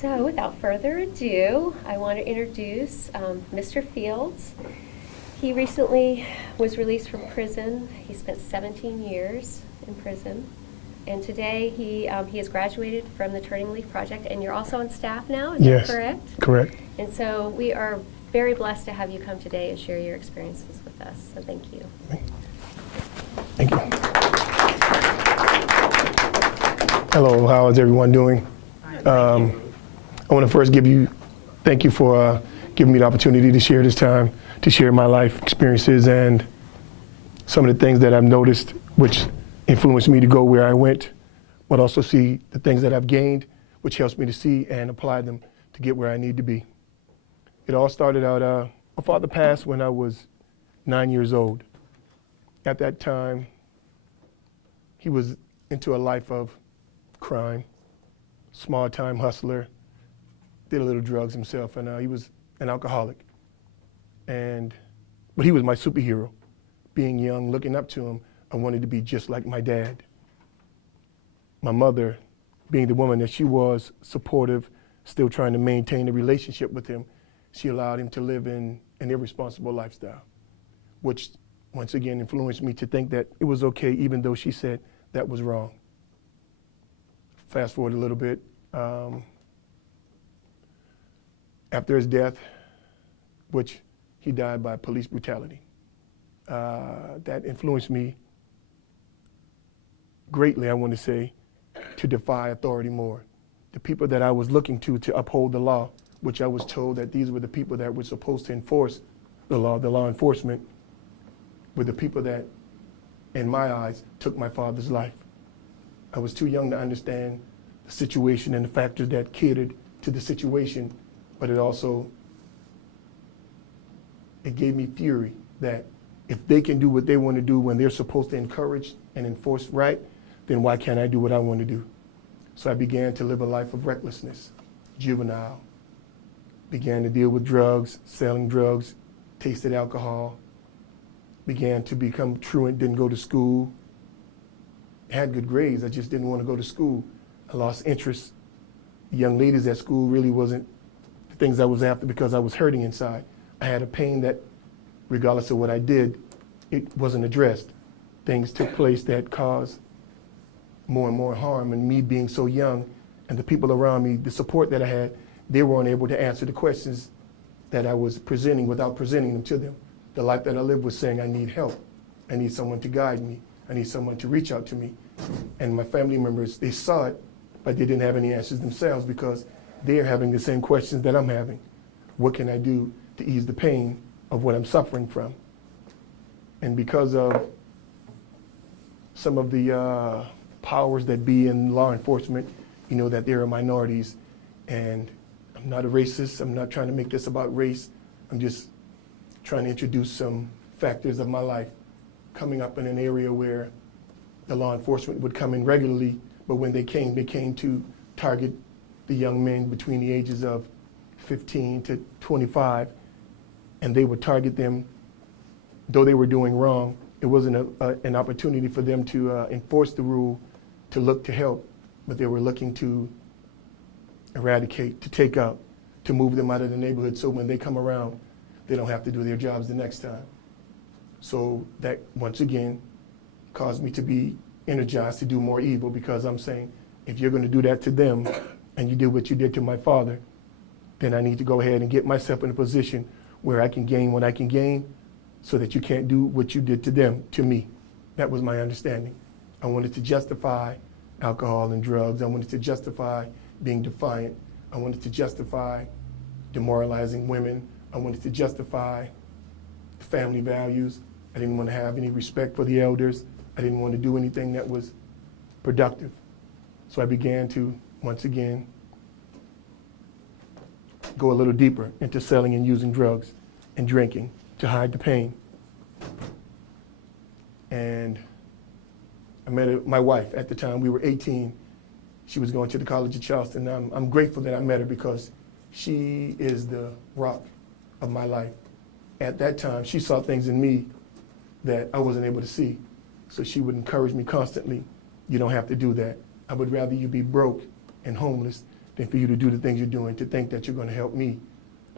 So without further ado, I want to introduce Mr. Fields. He recently was released from prison. He spent 17 years in prison. And today he has graduated from the Turning Leaf Project, and you're also on staff now, is Yes, that correct? correct. And so we are very blessed to have you come today and share your experiences with us, so thank you. Thank you. Hello, how is everyone doing? I want to first thank you for giving me the opportunity to share this time, to share my life experiences and some of the things that I've noticed which influenced me to go where I went, but also see the things that I've gained, which helps me to see and apply them to get where I need to be. It all started out, my father passed when I was 9 years old. At that time, he was into a life of crime, small-time hustler, did a little drugs himself, and he was an alcoholic. But he was my superhero. Being young, looking up to him, I wanted to be just like my dad. My mother, being the woman that she was, supportive, still trying to maintain a relationship with him, she allowed him to live in an irresponsible lifestyle, which once again influenced me to think that it was okay, even though she said that was wrong. Fast forward a little bit. After his death, which he died by police brutality, that influenced me greatly, I want to say, to defy authority more. The people that I was looking to uphold the law, which I was told that these were the people that were supposed to enforce the law enforcement, were the people that, in my eyes, took my father's life. I was too young to understand the situation and the factors that catered to the situation, but it gave me fury that if they can do what they want to do when they're supposed to encourage and enforce right, then why can't I do what I want to do? So I began to live a life of recklessness, juvenile, began to deal with drugs, selling drugs, tasted alcohol, began to become truant, didn't go to school, had good grades, I just didn't want to go to school. I lost interest. The young ladies at school really wasn't the things I was after because I was hurting inside. I had a pain that, regardless of what I did, it wasn't addressed. Things took place that caused more and more harm, and me being so young and the people around me, the support that I had, they weren't able to answer the questions that I was presenting without presenting them to them. The life that I lived was saying, I need help. I need someone to guide me. I need someone to reach out to me. And my family members, they saw it, but they didn't have any answers themselves because they're having the same questions that I'm having. What can I do to ease the pain of what I'm suffering from? And because of some of the powers that be in law enforcement, you know that there are minorities, and I'm not a racist. I'm not trying to make this about race. I'm just trying to introduce some factors of my life coming up in an area where the law enforcement would come in regularly, but when they came to target the young men between the ages of 15 to 25, and they would target them, though they were doing wrong. It wasn't an opportunity for them to enforce the rule, to look to help, but they were looking to eradicate, to take out, to move them out of the neighborhood so when they come around, they don't have to do their jobs the next time. So that, once again, caused me to be energized to do more evil, because I'm saying, if you're going to do that to them and you did what you did to my father, then I need to go ahead and get myself in a position where I can gain what I can gain so that you can't do what you did to them, to me. That was my understanding. I wanted to justify alcohol and drugs. I wanted to justify being defiant. I wanted to justify demoralizing women. I wanted to justify family values. I didn't want to have any respect for the elders. I didn't want to do anything that was productive. So I began to, once again, go a little deeper into selling and using drugs and drinking to hide the pain. And I met my wife at the time. We were 18. She was going to the College of Charleston. I'm grateful that I met her because she is the rock of my life. At that time, she saw things in me that I wasn't able to see. So she would encourage me constantly, you don't have to do that. I would rather you be broke and homeless than for you to do the things you're doing, to think that you're going to help me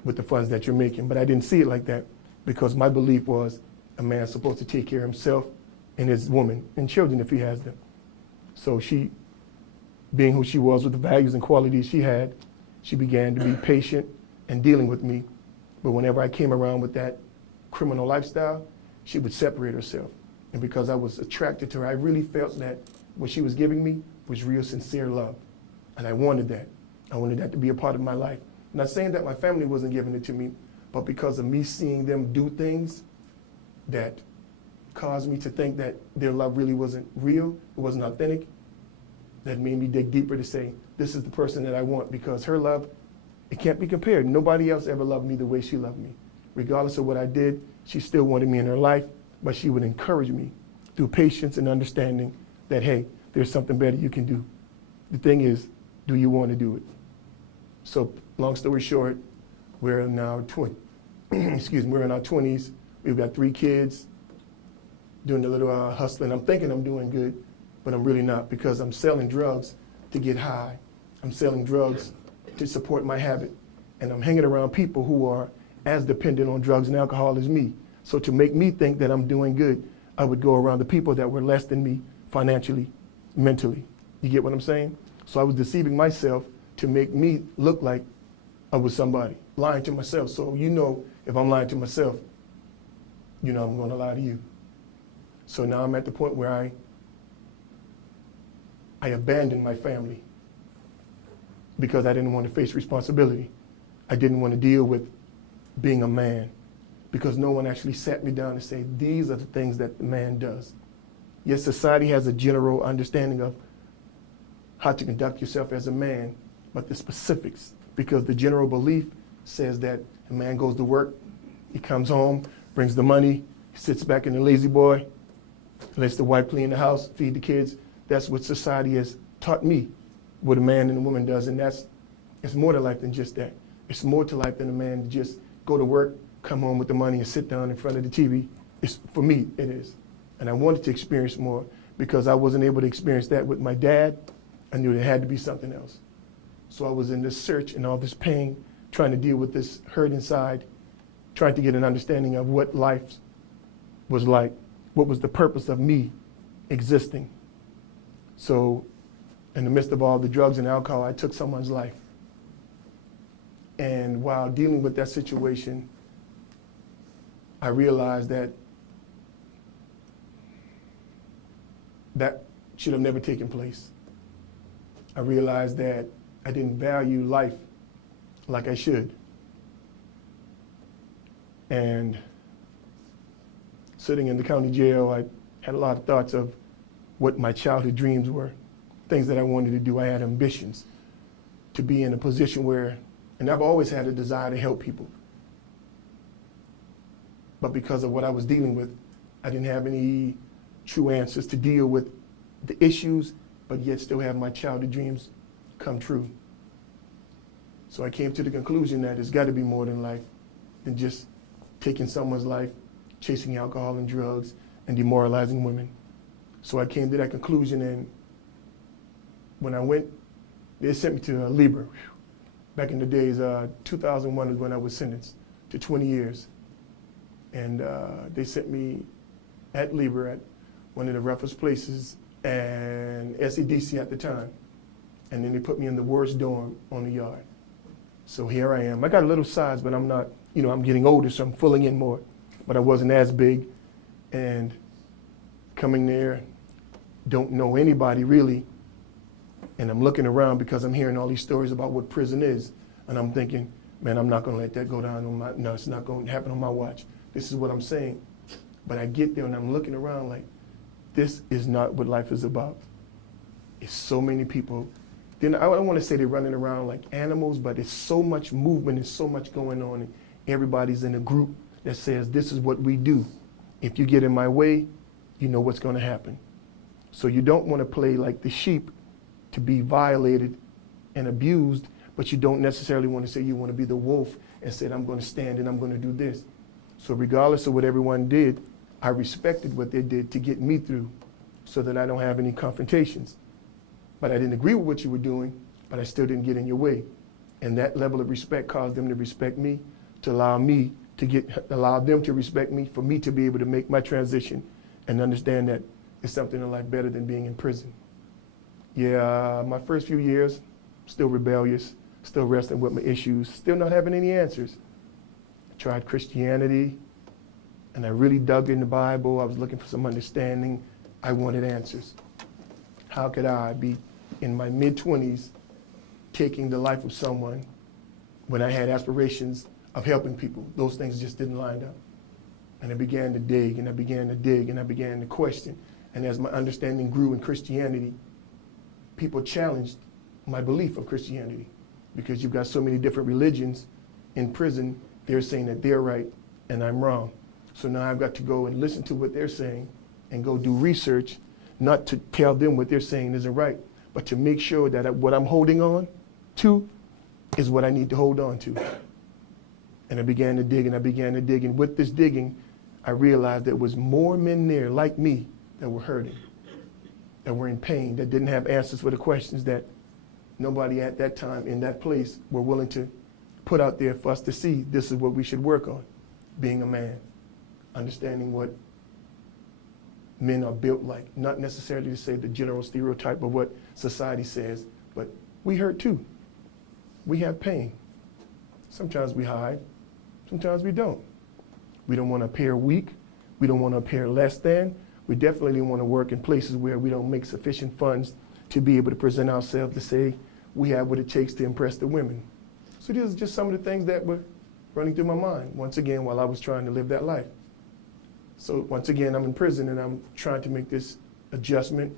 with the funds that you're making. But I didn't see it like that, because my belief was a man's supposed to take care of himself and his woman and children if he has them. So she, being who she was with the values and qualities she had, she began to be patient and dealing with me. But whenever I came around with that criminal lifestyle, she would separate herself. And because I was attracted to her, I really felt that what she was giving me was real, sincere love. And I wanted that. I wanted that to be a part of my life. I'm not saying that my family wasn't giving it to me, but because of me seeing them do things that caused me to think that their love really wasn't real, it wasn't authentic, that made me dig deeper to say, this is the person that I want, because her love, it can't be compared. Nobody else ever loved me the way she loved me. Regardless of what I did, she still wanted me in her life, but she would encourage me through patience and understanding that, hey, there's something better you can do. The thing is, do you want to do it? So, long story short, we're now we're in our 20s. We've got 3 kids, doing a little hustling. I'm thinking I'm doing good, but I'm really not, because I'm selling drugs to get high. I'm selling drugs to support my habit. And I'm hanging around people who are as dependent on drugs and alcohol as me. So to make me think that I'm doing good, I would go around the people that were less than me financially, mentally. You get what I'm saying? So I was deceiving myself to make me look like I was somebody, lying to myself. So you know, if I'm lying to myself, you know I'm going to lie to you. So now I'm at the point where I abandoned my family because I didn't want to face responsibility. I didn't want to deal with being a man, because no one actually sat me down and said, these are the things that the man does. Yes, society has a general understanding of how to conduct yourself as a man, but the specifics, because the general belief says that a man goes to work, he comes home, brings the money, he sits back in the lazy boy, lets the wife clean the house, feed the kids. That's what society has taught me, what a man and a woman does, and it's more to life than just that. It's more to life than a man to just go to work, come home with the money, and sit down in front of the TV. For me, it is. And I wanted to experience more, because I wasn't able to experience that with my dad. I knew there had to be something else. So I was in this search and all this pain, trying to deal with this hurt inside, trying to get an understanding of what life was like, what was the purpose of me existing. So in the midst of all the drugs and alcohol, I took someone's life. And while dealing with that situation, I realized that that should have never taken place. I realized that I didn't value life like I should. And sitting in the county jail, I had a lot of thoughts of what my childhood dreams were, things that I wanted to do. I had ambitions to be in a position where, and I've always had a desire to help people. But because of what I was dealing with, I didn't have any true answers to deal with the issues, but yet still have my childhood dreams come true. So I came to the conclusion that it's got to be more than life, than just taking someone's life, chasing alcohol and drugs, and demoralizing women. So I came to that conclusion, and when I went, they sent me to Libra. Back in the days, 2001 is when I was sentenced to 20 years. And they sent me at Libra, at one of the roughest places, and SEDC at the time. And then they put me in the worst dorm on the yard. So here I am. I got a little size, but I'm not, I'm getting older, so I'm filling in more. But I wasn't as big. And coming there, don't know anybody really. And I'm looking around because I'm hearing all these stories about what prison is. And I'm thinking, man, I'm not going to let that go down on my, no, it's not going to happen on my watch. This is what I'm saying. But I get there and I'm looking around like, this is not what life is about. It's so many people. Then I don't want to say they're running around like animals, but it's so much movement and so much going on. And everybody's in a group that says, this is what we do. If you get in my way, you know what's going to happen. So you don't want to play like the sheep to be violated and abused, but you don't necessarily want to say you want to be the wolf and say, I'm going to stand and I'm going to do this. So regardless of what everyone did, I respected what they did to get me through so that I don't have any confrontations. But I didn't agree with what you were doing, but I still didn't get in your way. And that level of respect caused them to respect me, to allow them to respect me, for me to be able to make my transition and understand that it's something in life better than being in prison. Yeah, my first few years, still rebellious, still wrestling with my issues, still not having any answers. I tried Christianity, and I really dug in the Bible. I was looking for some understanding. I wanted answers. How could I be in my mid-20s taking the life of someone when I had aspirations of helping people? Those things just didn't line up. And I began to dig, and I began to dig, and I began to question. And as my understanding grew in Christianity, people challenged my belief of Christianity, because you've got so many different religions in prison. They're saying that they're right and I'm wrong. So now I've got to go and listen to what they're saying and go do research, not to tell them what they're saying isn't right, but to make sure that what I'm holding on to is what I need to hold on to. And I began to dig, and I began to dig, and with this digging, I realized there was more men there like me that were hurting, that were in pain, that didn't have answers for the questions that nobody at that time in that place were willing to put out there for us to see. This is what we should work on: being a man, understanding what men are built like, not necessarily to say the general stereotype of what society says, but we hurt too. We have pain. Sometimes we hide, sometimes we don't. We don't want to appear weak. We don't want to appear less than. We definitely want to work in places where we don't make sufficient funds to be able to present ourselves to say we have what it takes to impress the women. So these are just some of the things that were running through my mind, once again, while I was trying to live that life. So once again, I'm in prison and I'm trying to make this adjustment,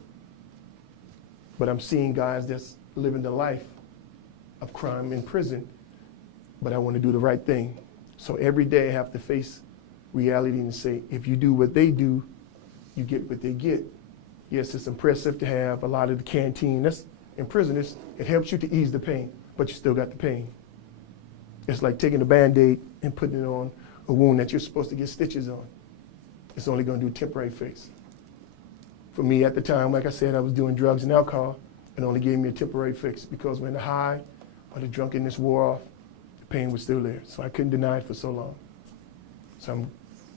but I'm seeing guys that's living the life of crime in prison, but I want to do the right thing. So every day I have to face reality and say, if you do what they do, you get what they get. Yes, it's impressive to have a lot of the canteen. That's in prison, it helps you to ease the pain, but you still got the pain. It's like taking a Band-Aid and putting it on a wound that you're supposed to get stitches on. It's only going to do a temporary fix. For me at the time, like I said, I was doing drugs and alcohol. It only gave me a temporary fix, because when the high or the drunkenness wore off, the pain was still there. So I couldn't deny it for so long. So I'm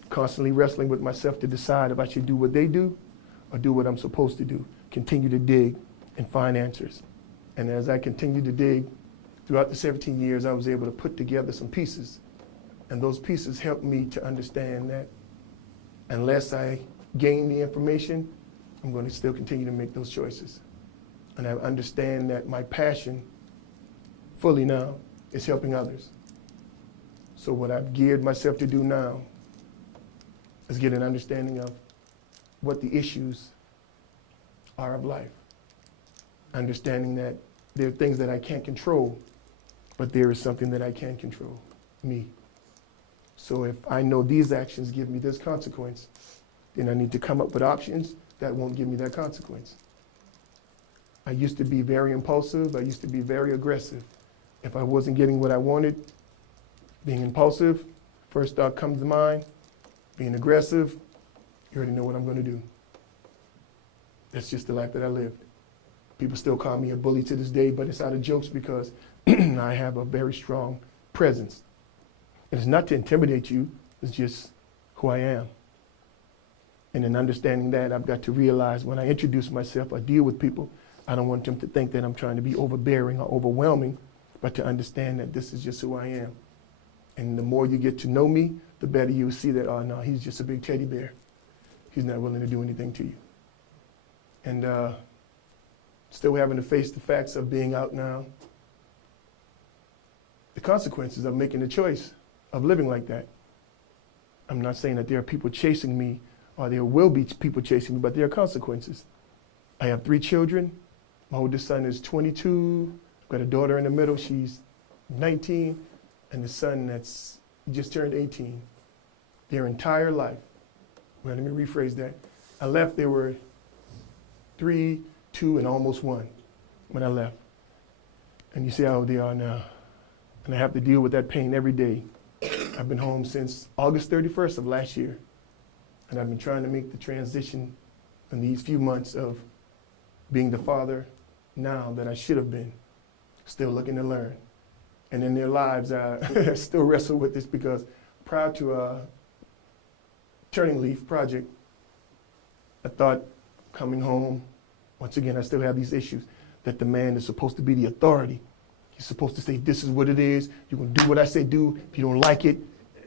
constantly wrestling with myself to decide if I should do what they do or do what I'm supposed to do, continue to dig and find answers. And as I continued to dig, throughout the 17 years, I was able to put together some pieces. And those pieces helped me to understand that unless I gain the information, I'm going to still continue to make those choices. And I understand that my passion fully now is helping others. So what I've geared myself to do now is get an understanding of what the issues are of life. Understanding that there are things that I can't control, but there is something that I can control, me. So if I know these actions give me this consequence, then I need to come up with options that won't give me that consequence. I used to be very impulsive. I used to be very aggressive. If I wasn't getting what I wanted, being impulsive, first thought comes to mind. Being aggressive, you already know what I'm going to do. That's just the life that I lived. People still call me a bully to this day, but it's out of jokes, because I have a very strong presence. And it's not to intimidate you, it's just who I am. And in understanding that, I've got to realize when I introduce myself or deal with people, I don't want them to think that I'm trying to be overbearing or overwhelming, but to understand that this is just who I am. And the more you get to know me, the better you see that, oh no, he's just a big teddy bear. He's not willing to do anything to you. And still having to face the facts of being out now, the consequences of making the choice of living like that. I'm not saying that there are people chasing me or there will be people chasing me, but there are consequences. I have 3 children. My oldest son is 22. I've got a daughter in the middle, she's 19, and the son that's just turned 18. Their entire life, well, let me rephrase that. I left, they were 3, 2, and almost 1 when I left. And you see how they are now. And I have to deal with that pain every day. I've been home since August 31st of last year. And I've been trying to make the transition in these few months of being the father now that I should have been. still looking to learn. And in their lives, I still wrestle with this because prior to Turning Leaf project, I thought coming home, once again, I still have these issues, that the man is supposed to be the authority. He's supposed to say, this is what it is. You're going to do what I say do. If you don't like it,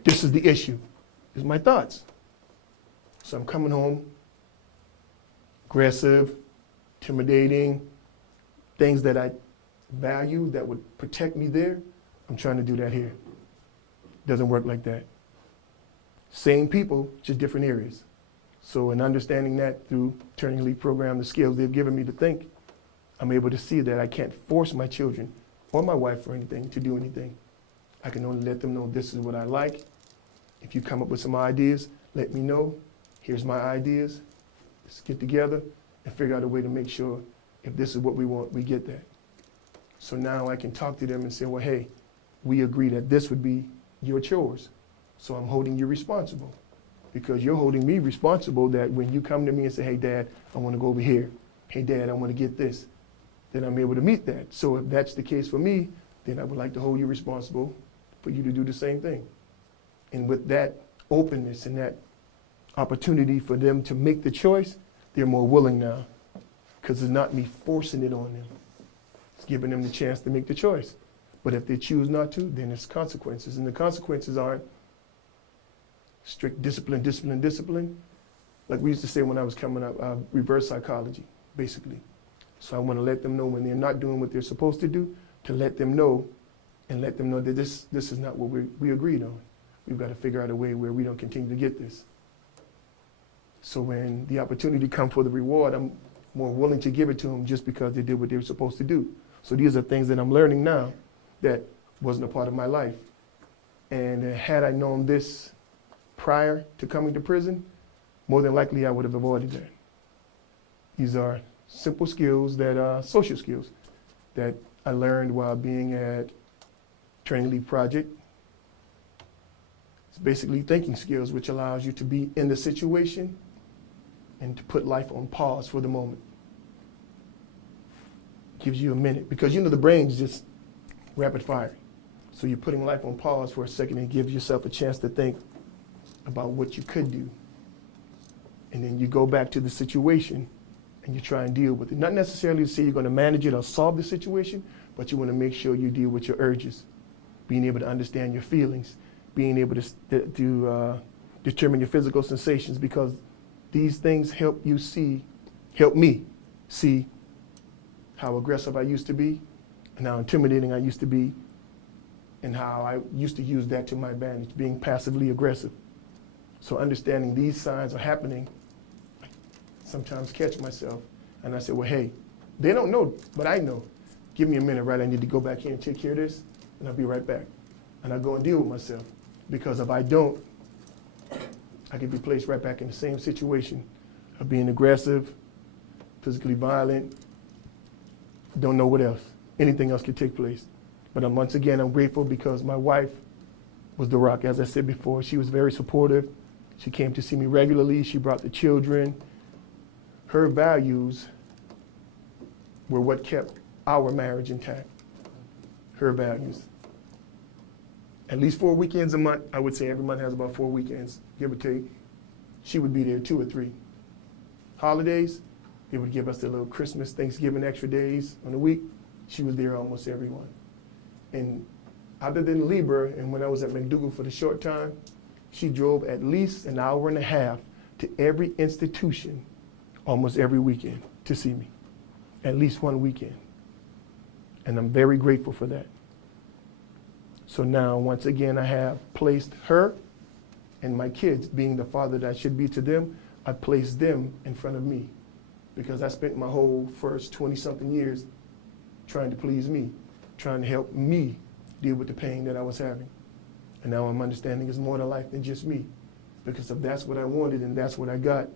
this is the issue. These are my thoughts. So I'm coming home, aggressive, intimidating, things that I value that would protect me there. I'm trying to do that here. Doesn't work like that. Same people, just different areas. So in understanding that through Turning Leaf program, the skills they've given me to think, I'm able to see that I can't force my children or my wife or anything to do anything. I can only let them know this is what I like. If you come up with some ideas, let me know. Here's my ideas. Let's get together and figure out a way to make sure if this is what we want, we get that. So now I can talk to them and say, well, hey, we agree that this would be your chores. So I'm holding you responsible because you're holding me responsible that when you come to me and say, hey, Dad, I want to go over here. Hey, Dad, I want to get this. Then I'm able to meet that. So if that's the case for me, then I would like to hold you responsible for you to do the same thing. And with that openness and that opportunity for them to make the choice, they're more willing now because it's not me forcing it on them. It's giving them the chance to make the choice. But if they choose not to, then there's consequences. And the consequences aren't strict discipline, discipline, discipline. Like we used to say when I was coming up, reverse psychology, basically. So I want to let them know when they're not doing what they're supposed to do, to let them know and let them know that this is not what we agreed on. We've got to figure out a way where we don't continue to get this. So when the opportunity comes for the reward, I'm more willing to give it to them just because they did what they were supposed to do. So these are things that I'm learning now that wasn't a part of my life. And had I known this prior to coming to prison, more than likely I would have avoided that. These are simple skills that are social skills that I learned while being at Turning Leaf Project. It's basically thinking skills, which allows you to be in the situation and to put life on pause for the moment. Gives you a minute, because you know the brain's just rapid fire. So you're putting life on pause for a second and give yourself a chance to think about what you could do. And then you go back to the situation and you try and deal with it. Not necessarily to say you're going to manage it or solve the situation, but you want to make sure you deal with your urges, being able to understand your feelings, being able to determine your physical sensations, because these things help me see how aggressive I used to be and how intimidating I used to be and how I used to use that to my advantage, being passively aggressive. So understanding these signs are happening, I sometimes catch myself and I say, well, hey, they don't know, but I know. Give me a minute, right? I need to go back here and take care of this, and I'll be right back. And I go and deal with myself, because if I don't, I could be placed right back in the same situation of being aggressive, physically violent, don't know what else. Anything else could take place. But once again, I'm grateful because my wife was the rock. As I said before, she was very supportive. She came to see me regularly. She brought the children. Her values were what kept our marriage intact. Her values. At least 4 weekends a month. I would say every month has about 4 weekends, give or take. She would be there 2 or 3. Holidays, they would give us the little Christmas, Thanksgiving extra days on the week. She was there almost every one. And other than Lieber, and when I was at McDougal for the short time, she drove at least an hour and a half to every institution almost every weekend to see me. At least one weekend. And I'm very grateful for that. So now, once again, I have placed her and my kids, being the father that I should be to them, I placed them in front of me, because I spent my whole first 20-something years trying to please me, trying to help me deal with the pain that I was having. And now I'm understanding it's more to life than just me, because if that's what I wanted and that's what I got,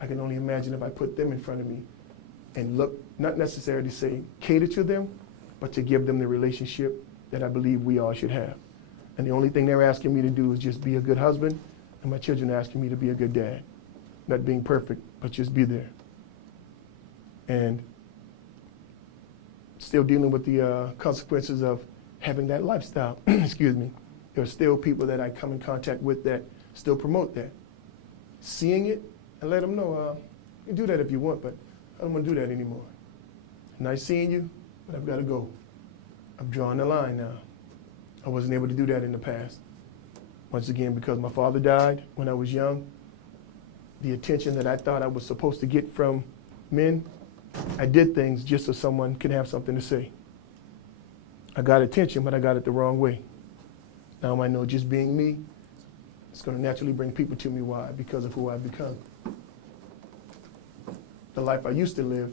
I can only imagine if I put them in front of me and look, not necessarily to say cater to them, but to give them the relationship that I believe we all should have. And the only thing they're asking me to do is just be a good husband, and my children are asking me to be a good dad. Not being perfect, but just be there. And still dealing with the consequences of having that lifestyle. Excuse me. There are still people that I come in contact with that still promote that. Seeing it and let them know, you can do that if you want, but I don't want to do that anymore. Nice seeing you, but I've got to go. I'm drawing the line now. I wasn't able to do that in the past. Once again, because my father died when I was young, the attention that I thought I was supposed to get from men, I did things just so someone could have something to say. I got attention, but I got it the wrong way. Now I know just being me, it's going to naturally bring people to me. Why? Because of who I've become. The life I used to live,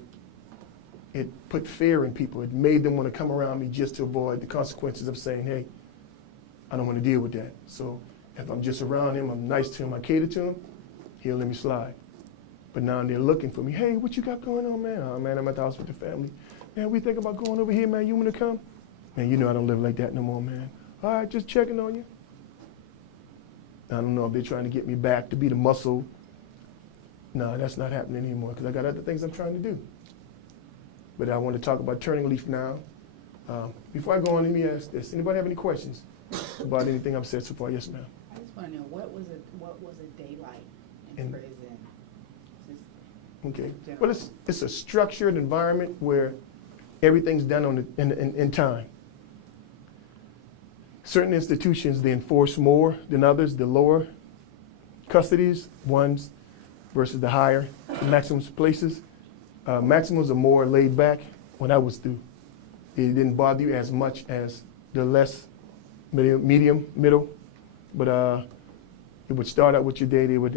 it put fear in people. It made them want to come around me just to avoid the consequences of saying, hey, I don't want to deal with that. So if I'm just around him, I'm nice to him, I cater to him, he'll let me slide. But now they're looking for me. Hey, what you got going on, man? Oh, man, I'm at the house with the family. Man, we think about going over here, man. You want to come? Man, you know I don't live like that no more, man. All right, just checking on you. I don't know if they're trying to get me back to be the muscle. No, that's not happening anymore because I got other things I'm trying to do. But I want to talk about turning leaf now. Before I go on, let me ask this. Anybody have any questions about anything I've said so far? Yes, ma'am. I just want to know, what was a day like in prison? Okay. Well, it's a structured environment where everything's done in time. Certain institutions, they enforce more than others. The lower custodies, ones versus the higher maximum places. Maximums are more laid back when I was through. It didn't bother you as much as the less medium, middle. But it would start out with your day. They would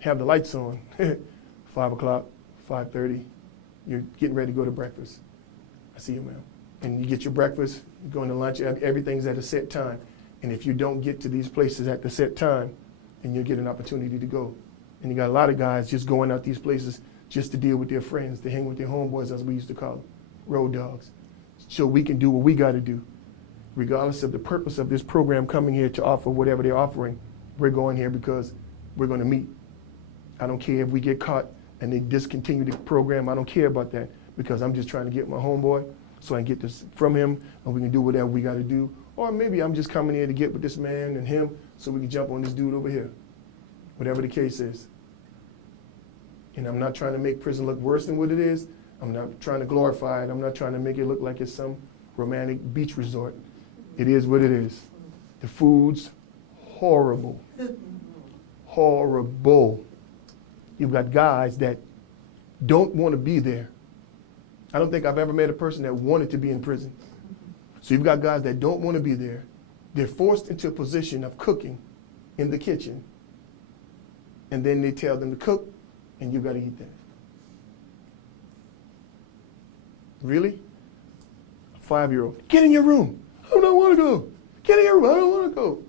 have the lights on, 5 o'clock, 5:30. You're getting ready to go to breakfast. I see you, ma'am. And you get your breakfast, you go into lunch, everything's at a set time. And if you don't get to these places at the set time, then you'll get an opportunity to go. And you got a lot of guys just going out these places just to deal with their friends, to hang with their homeboys, as we used to call them, road dogs. So we can do what we got to do. Regardless of the purpose of this program coming here to offer whatever they're offering, we're going here because we're going to meet. I don't care if we get caught and they discontinue the program. I don't care about that because I'm just trying to get my homeboy so I can get this from him and we can do whatever we got to do. Or maybe I'm just coming here to get with this man and him so we can jump on this dude over here. Whatever the case is. And I'm not trying to make prison look worse than what it is. I'm not trying to glorify it. I'm not trying to make it look like it's some romantic beach resort. It is what it is. The food's horrible. Horrible. You've got guys that don't want to be there. I don't think I've ever met a person that wanted to be in prison. So you've got guys that don't want to be there. They're forced into a position of cooking in the kitchen. And then they tell them to cook, and you've got to eat that. Really? A 5-year-old, get in your room. I don't want to go. Get in your room. I don't want to go.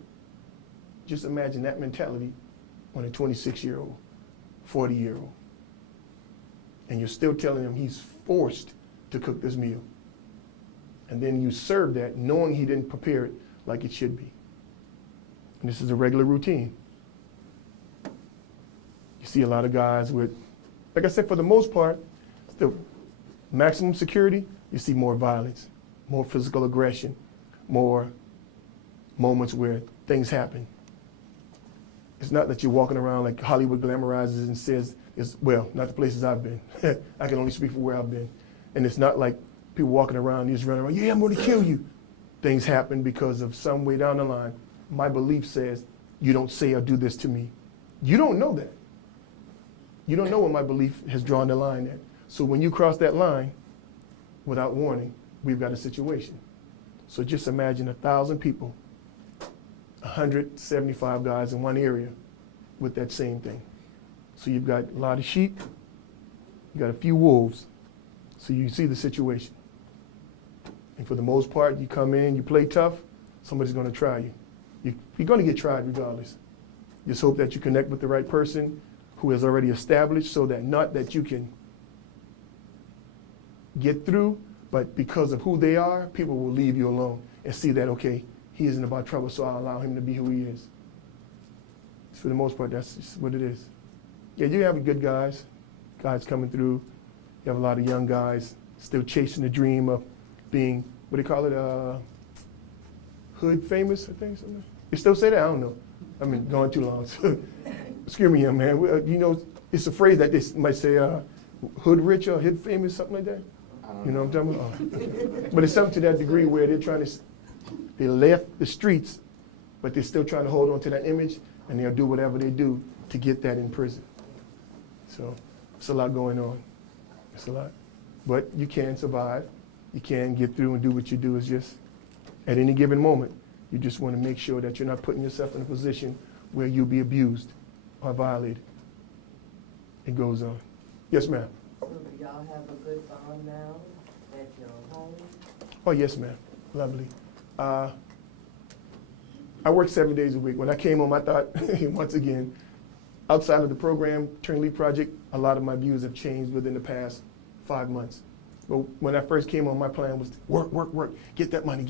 Just imagine that mentality on a 26-year-old, 40-year-old. And you're still telling him he's forced to cook this meal. And then you serve that knowing he didn't prepare it like it should be. And this is a regular routine. You see a lot of guys with, like I said, for the most part, still maximum security, you see more violence, more physical aggression, more moments where things happen. It's not that you're walking around like Hollywood glamorizes and says, well, not the places I've been. I can only speak for where I've been. And it's not like people walking around, you just run around, yeah, I'm going to kill you. Things happen because of some way down the line. My belief says, you don't say or do this to me. You don't know that. You don't know where my belief has drawn the line at. So when you cross that line, without warning, we've got a situation. So just imagine 1,000 people, 175 guys in one area with that same thing. So you've got a lot of sheep, you got a few wolves. So you see the situation. And for the most part, you come in, you play tough, somebody's going to try you. You're going to get tried regardless. Just hope that you connect with the right person who is already established so that not that you can get through, but because of who they are, people will leave you alone and see that, okay, he isn't about trouble, so I'll allow him to be who he is. For the most part, that's just what it is. Yeah, you have good guys coming through. You have a lot of young guys still chasing the dream of being, what do you call it, hood famous, I think, something. They still say that? I don't know. I mean, going too long. So, excuse me, young man. You know, it's a phrase that they might say, hood rich or hood famous, something like that. You know what I'm talking about? Oh. But it's something to that degree where they're trying to, they left the streets, but they're still trying to hold on to that image, and they'll do whatever they do to get that in prison. So it's a lot going on. It's a lot. But you can survive. You can get through and do what you do. Is just, at any given moment, you just want to make sure that you're not putting yourself in a position where you'll be abused or violated. It goes on. Yes, ma'am. So do y'all have a good bond now at your home? Oh, yes, ma'am. Lovely. I work 7 days a week. When I came home, I thought, once again, outside of the program, Turn Leaf Project, a lot of my views have changed within the past 5 months. But when I first came home, my plan was to work, work, work, get that money,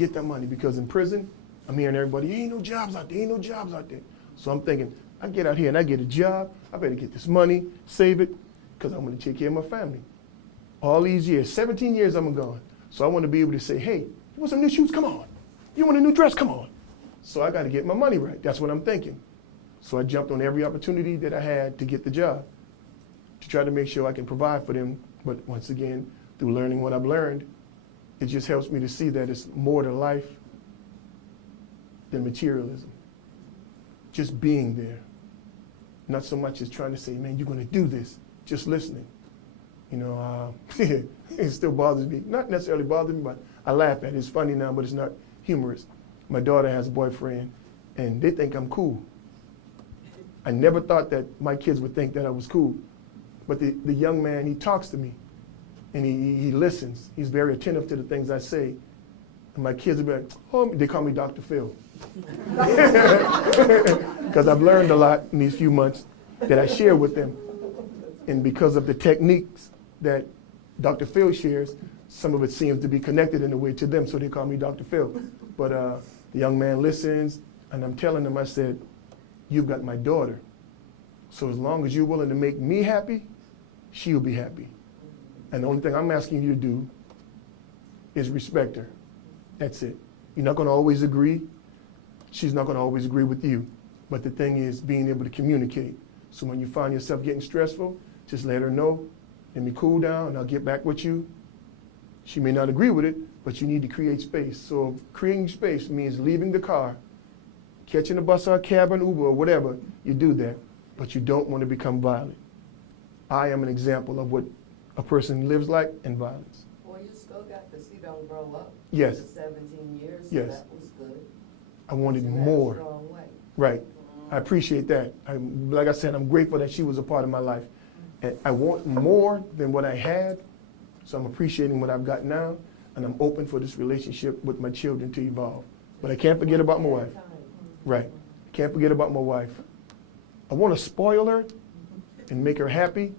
because in prison, I'm hearing everybody, ain't no jobs out there, ain't no jobs out there. So I'm thinking, I get out here and I get a job, I better get this money, save it, because I'm going to take care of my family. All these years, 17 years I'm gone. So I want to be able to say, hey, you want some new shoes? Come on. You want a new dress? Come on. So I got to get my money right. That's what I'm thinking. So I jumped on every opportunity that I had to get the job, to try to make sure I can provide for them. But once again, through learning what I've learned, it just helps me to see that it's more to life than materialism. Just being there. Not so much as trying to say, man, you're going to do this. Just listening. You know, it still bothers me. Not necessarily bothers me, but I laugh at it. It's funny now, but it's not humorous. My daughter has a boyfriend, and they think I'm cool. I never thought that my kids would think that I was cool. But the young man, he talks to me, and he listens. He's very attentive to the things I say. And my kids will be like, oh, they call me Dr. Phil. Because I've learned a lot in these few months that I share with them. And because of the techniques that Dr. Phil shares, some of it seems to be connected in a way to them, so they call me Dr. Phil. But the young man listens, and I'm telling him, I said, you've got my daughter. So as long as you're willing to make me happy, she'll be happy. And the only thing I'm asking you to do is respect her. That's it. You're not going to always agree. She's not going to always agree with you. But the thing is being able to communicate. So when you find yourself getting stressful, just let her know. Let me cool down, and I'll get back with you. She may not agree with it, but you need to create space. So creating space means leaving the car, catching a bus or a cab or an Uber or whatever. You do that, but you don't want to become violent. I am an example of what a person lives like in violence. Well, you still got to see them grow up. Yes. For 17 years, so Yes. that was good. I wanted You had a more. strong way. Right. I appreciate that. Like I said, I'm grateful that she was a part of my life. And I want more than what I had, so I'm appreciating what I've got now, and I'm open for this relationship with my children to evolve. But I can't forget about my wife. Right. Can't forget about my wife. I want to spoil her and make her happy,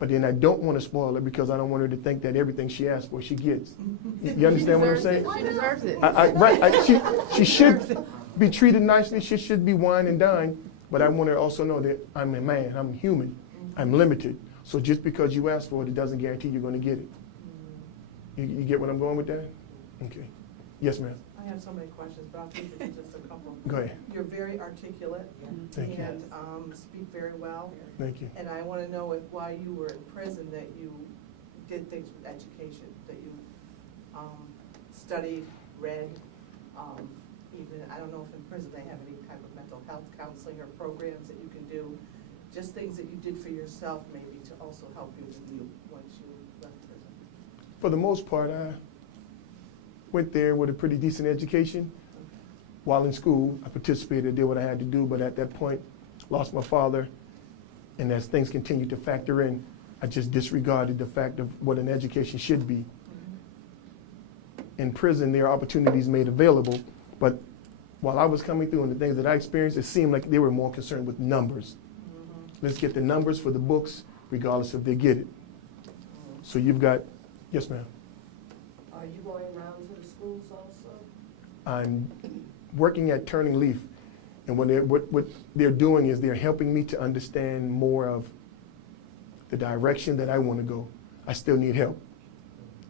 but then I don't want to spoil her because I don't want her to think that everything she asks for, she gets. You understand what I'm saying? She deserves it. She should be treated nicely. She should be wined and dined. But I want her to also know that I'm a man. I'm human. I'm limited. So just because you ask for it, it doesn't guarantee you're going to get it. You get what I'm going with that? Okay. Yes, ma'am. I have so many questions, but I'll keep it to just a couple. Go ahead. You're very articulate Thank you. and speak very well. Thank you. And I want to know if while you were in prison that you did things with education, that you studied, read, even, I don't know if in prison they have any type of mental health counseling or programs that you can do, just things that you did for yourself maybe to also help you once you left prison. For the most part, I went there with a pretty decent education. While in school, I participated, did what I had to do, but at that point, lost my father. And as things continued to factor in, I just disregarded the fact of what an education should be. In prison, there are opportunities made available, but while I was coming through and the things that I experienced, it seemed like they were more concerned with numbers. Let's get the numbers for the books, regardless if they get it. So you've got, yes, ma'am. Are you going around to the schools also? I'm working at Turning Leaf, and what they're doing is they're helping me to understand more of the direction that I want to go. I still need help.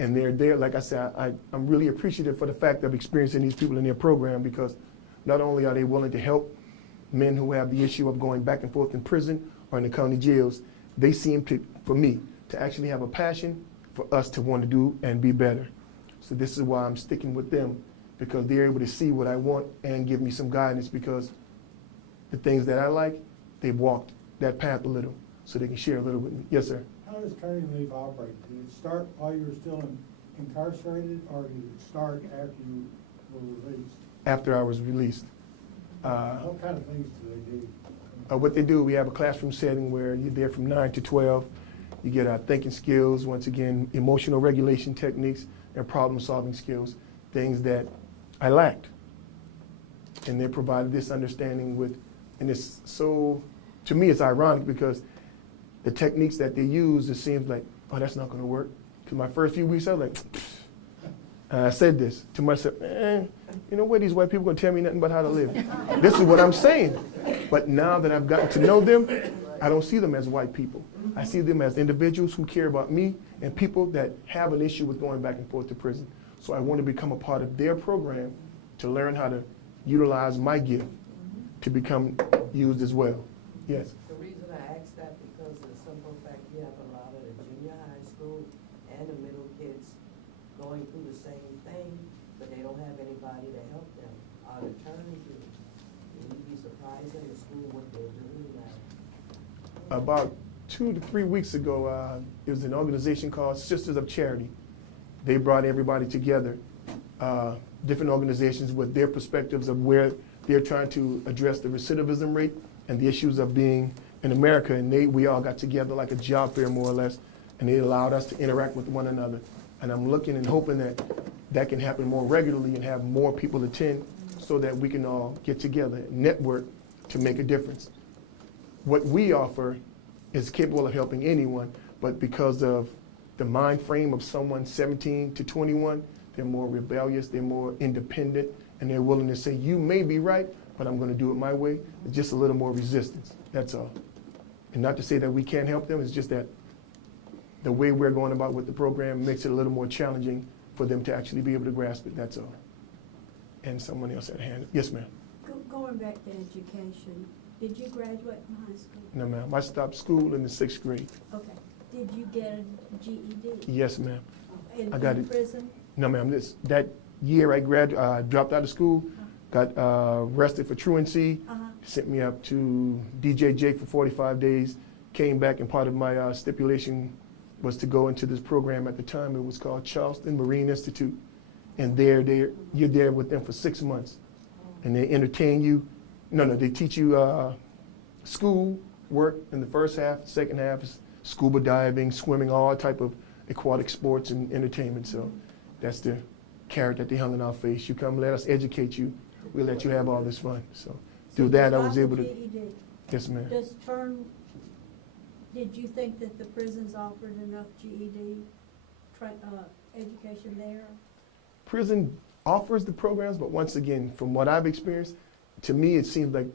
And they're there, like I said, I'm really appreciative for the fact of experiencing these people in their program, because not only are they willing to help men who have the issue of going back and forth in prison or in the county jails, they seem to, for me, to actually have a passion for us to want to do and be better. So this is why I'm sticking with them, because they're able to see what I want and give me some guidance, because the things that I like, they've walked that path a little, so they can share a little with me. Yes, sir. How does turning leave operate? Did it start while you were still incarcerated, or did it start after you were released? After I was released. What kind of things do they do? What they do, we have a classroom setting where you're there from 9 to 12. You get our thinking skills, once again, emotional regulation techniques and problem-solving skills, things that I lacked. And they provided this understanding with, and it's so, to me, it's ironic because the techniques that they use, it seems like, oh, that's not gonna work. Because my first few weeks, I was like, I said this to myself, you know what, these white people gonna tell me nothing but how to live. This is what I'm saying. But now that I've gotten to know them, I don't see them as white people. I see them as individuals who care about me and people that have an issue with going back and forth to prison. So I want to become a part of their program to learn how to utilize my gift to become used as well. Yes. The reason I asked that because of the simple fact you have a lot of the junior high school and the middle kids going through the same thing, but they don't have anybody to help them. Our attorneys do. You'd be surprised in the school what they're doing now. About 2 to 3 weeks ago, it was an organization called Sisters of Charity. They brought everybody together, different organizations with their perspectives of where they're trying to address the recidivism rate and the issues of being in America. And we all got together like a job fair, more or less, and they allowed us to interact with one another. And I'm looking and hoping that that can happen more regularly and have more people attend so that we can all get together, network to make a difference. What we offer is capable of helping anyone, but because of the mind frame of someone 17 to 21, they're more rebellious, they're more independent, and they're willing to say, you may be right, but I'm gonna do it my way. It's just a little more resistance, that's all. And not to say that we can't help them, it's just that the way we're going about with the program makes it a little more challenging for them to actually be able to grasp it, that's all. And someone else had a hand. Yes, ma'am. Going back to education, did you graduate from high school? No, ma'am. I stopped school in the 6th grade. Okay. Did you get a GED? Yes, ma'am. In I got it. prison? No, ma'am. That year I dropped out of school, got arrested for truancy, sent me up to DJJ for 45 days, came back, and part of my stipulation was to go into this program. At the time, it was called Charleston Marine Institute. And you're there with them for 6 months. And they entertain you. They teach you school work in the first half. The second half is scuba diving, swimming, all type of aquatic sports and entertainment. So that's the carrot that they hung in our face. You come, let us educate you. We'll let you have all this fun. So through that, I was able to. GED. Yes, ma'am. Did you think that the prisons offered enough GED education there? Prison offers the programs, but once again, from what I've experienced, to me it seems like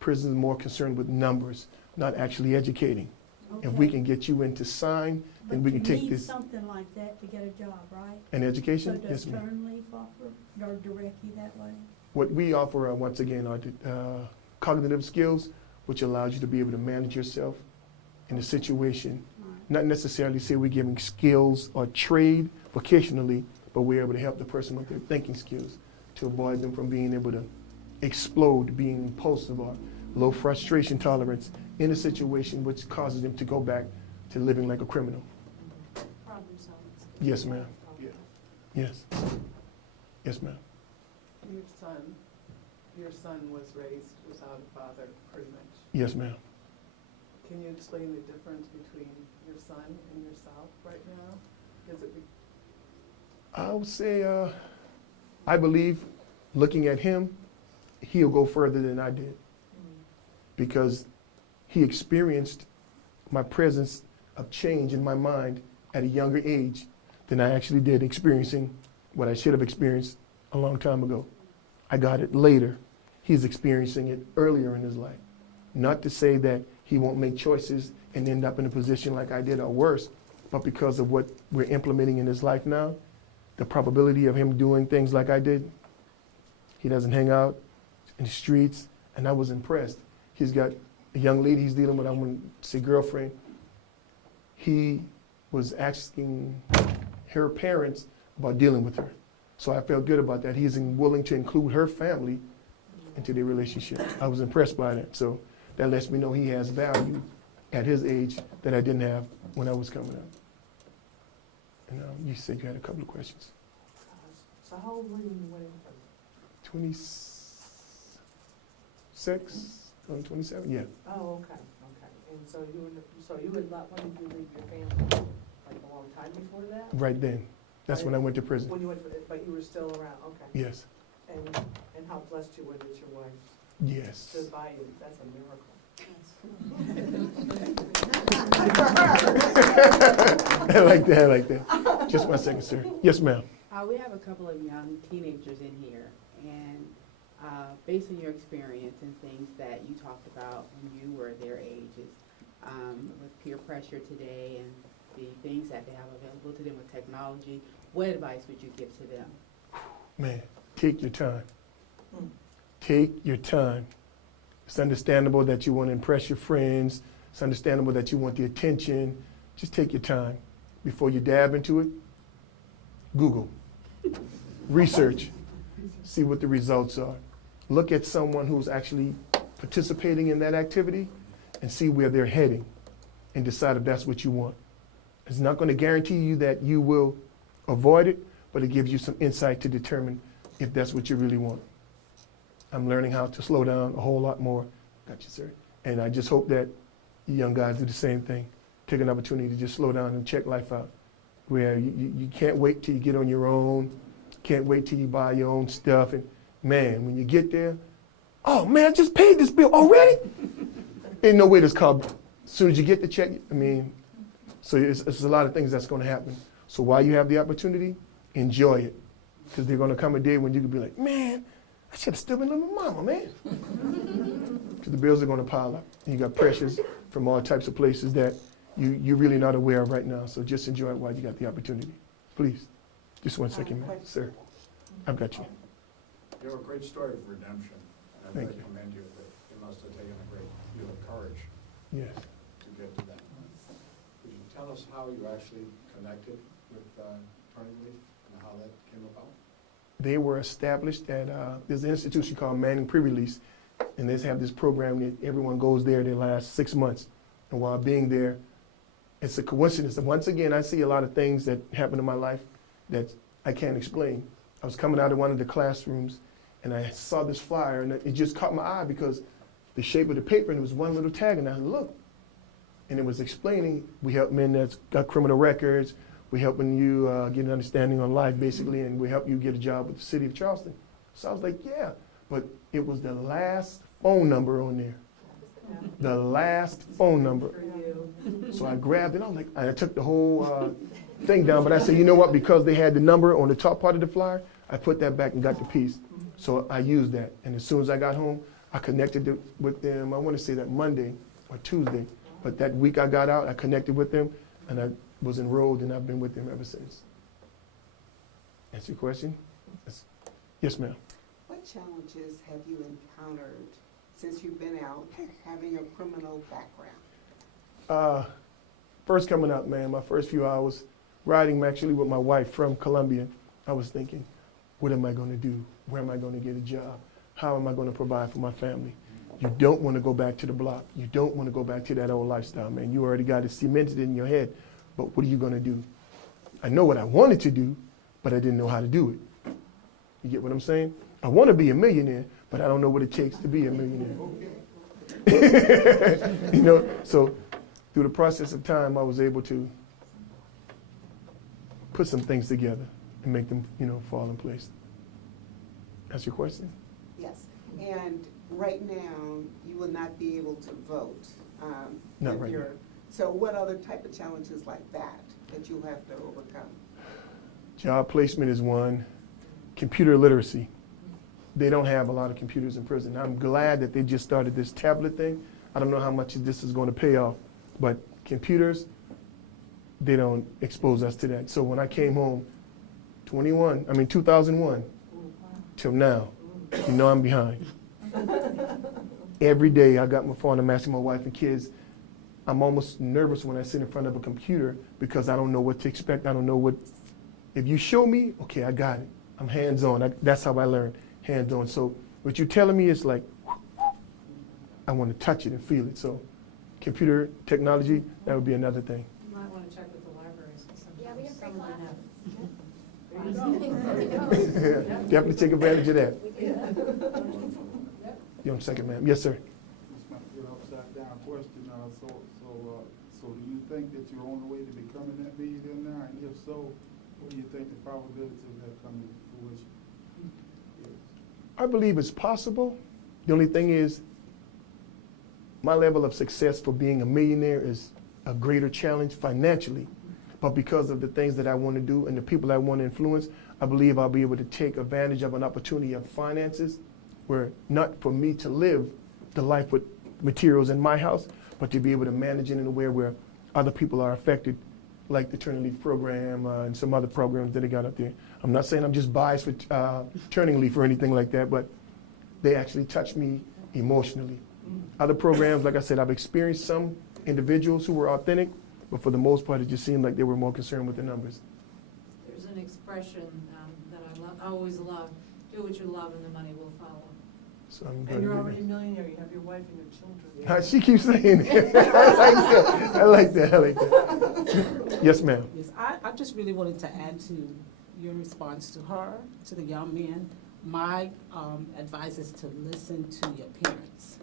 prison is more concerned with numbers, not actually educating. Okay. If we can get you into sign, then we can take But you need this. something like that to get a job, right? And So education? does Yes, ma'am. Turn Leaf offer or direct you that way? What we offer, once again, are the, cognitive skills, which allows you to be able to manage yourself in a situation. All right. Not necessarily say we're giving skills or trade vocationally, but we're able to help the person with their thinking skills to avoid them from being able to explode, being impulsive or low frustration tolerance in a situation which causes them to go back to living like a criminal. Problem solving. Yes, ma'am. Yes. Yes, ma'am. Your son was raised without a father, pretty much. Yes, ma'am. Can you explain the difference between your son and yourself right now? Is it I would say, I believe, looking at him, he'll go further than I did. Because he experienced my presence of change in my mind at a younger age than I actually did experiencing what I should have experienced a long time ago. I got it later. He's experiencing it earlier in his life. Not to say that he won't make choices and end up in a position like I did or worse, but because of what we're implementing in his life now, the probability of him doing things like I did, he doesn't hang out in the streets, and I was impressed. He's got a young lady he's dealing with, I wouldn't say girlfriend. He was asking her parents about dealing with her. So I felt good about that. He's willing to include her family into their relationship. I was impressed by that. So that lets me know he has value at his age that I didn't have when I was coming up. And you said you had a couple of questions. So how old were you when you went in prison? 26, going 27, yeah. Oh, okay. And so you had left, when did you leave your family? Like a long time before that? Right then. That's when I went to prison. When you went, but you were still around, okay. Yes. And how blessed you were that your wife Yes. stood by you, that's a miracle. I like that, I like that. Just 1 second, sir. Yes, ma'am. We have a couple of young teenagers in here, and based on your experience and things that you talked about when you were their ages, with peer pressure today and the things that they have available to them with technology, what advice would you give to them? Man, take your time. Take your time. It's understandable that you want to impress your friends. It's understandable that you want the attention. Just take your time. Before you dab into it, Google. Research. See what the results are. Look at someone who's actually participating in that activity and see where they're heading and decide if that's what you want. It's not going to guarantee you that you will avoid it, but it gives you some insight to determine if that's what you really want. I'm learning how to slow down a whole lot more. Got you, sir. And I just hope that you young guys do the same thing. Take an opportunity to just slow down and check life out. Where you can't wait till you get on your own. Can't wait till you buy your own stuff. And man, when you get there, oh man, I just paid this bill already? Ain't no way this car, as soon as you get the check, so it's a lot of things that's going to happen. So while you have the opportunity, enjoy it. Because there's going to come a day when you can be like, man, I should have still been living with mama, man. Because the bills are going to pile up. And you got pressures from all types of places that you're really not aware of right now. So just enjoy it while you got the opportunity. Please. Just 1 second, man. Sir, I've got you. You have a great story of redemption. And Thank I you. commend you that you must have taken a great deal of courage Yes. to get to that. Could you tell us how you actually connected with Turning Leaf and how that came about? They were established at, there's an institution called Manning Pre-Release, and they have this program that everyone goes there their last 6 months. And while being there, it's a coincidence. And once again, I see a lot of things that happen in my life that I can't explain. I was coming out of one of the classrooms, and I saw this flyer, and it just caught my eye because the shape of the paper, and it was one little tag, and I looked. And it was explaining, we help men that's got criminal records, we're helping you get an understanding on life, basically, and we help you get a job with the city of Charleston. So I was like, yeah, but it was the last phone number on there. The last phone number. So I grabbed it, I was like, I took the whole thing down, but I said, you know what, because they had the number on the top part of the flyer, I put that back and got the piece. So I used that, and as soon as I got home, I connected with them, I want to say that Monday or Tuesday, but that week I got out, I connected with them, and I was enrolled, and I've been with them ever since. Answer your question? Yes, ma'am. What challenges have you encountered since you've been out having a criminal background? First coming out, man, my first few hours, riding actually with my wife from Columbia, I was thinking, what am I going to do? Where am I going to get a job? How am I going to provide for my family? You don't want to go back to the block. You don't want to go back to that old lifestyle, man. You already got it cemented in your head, but what are you going to do? I know what I wanted to do, but I didn't know how to do it. You get what I'm saying? I want to be a millionaire, but I don't know what it takes to be a millionaire. So through the process of time, I was able to put some things together and make them, fall in place. That's your question? Yes. And right now, you will not be able to vote. Not right now. So what other type of challenges like that you'll have to overcome? Job placement is one. Computer literacy. They don't have a lot of computers in prison. I'm glad that they just started this tablet thing. I don't know how much this is going to pay off, but computers, they don't expose us to that. So when I came home, 2001, till now, you know I'm behind. Every day I got my phone, I'm asking my wife and kids. I'm almost nervous when I sit in front of a computer because I don't know what to expect. I don't know what, if you show me, okay, I got it. I'm hands-on. That's how I learn, hands-on. So what you're telling me is like, I want to touch it and feel it. So computer technology, that would be another thing. You might want to check with the libraries. Yeah, we have free Some of them classes. Definitely take advantage of that. You're on second, ma'am. Yes, sir. This might be an upside down question. So do you think that you're on the way to becoming that millionaire now? And if so, what do you think the probability of that coming to fruition is? I believe it's possible. The only thing is, my level of success for being a millionaire is a greater challenge financially. But because of the things that I want to do and the people I want to influence, I believe I'll be able to take advantage of an opportunity of finances where not for me to live the life with materials in my house, but to be able to manage it in a way where other people are affected, like the Turning Leaf program and some other programs that they got up there. I'm not saying I'm just biased with Turning Leaf or anything like that, but they actually touch me emotionally. Other programs, like I said, I've experienced some individuals who were authentic, but for the most part, it just seemed like they were more concerned with the numbers. There's an expression that I always love, do what you love and the money will follow. So I'm And gonna you're do already a that. millionaire, you have your wife and your children. She keeps saying it. I like that. Yes, ma'am. Yes, I just really wanted to add to your response to her, to the young man. My advice is to listen to your parents.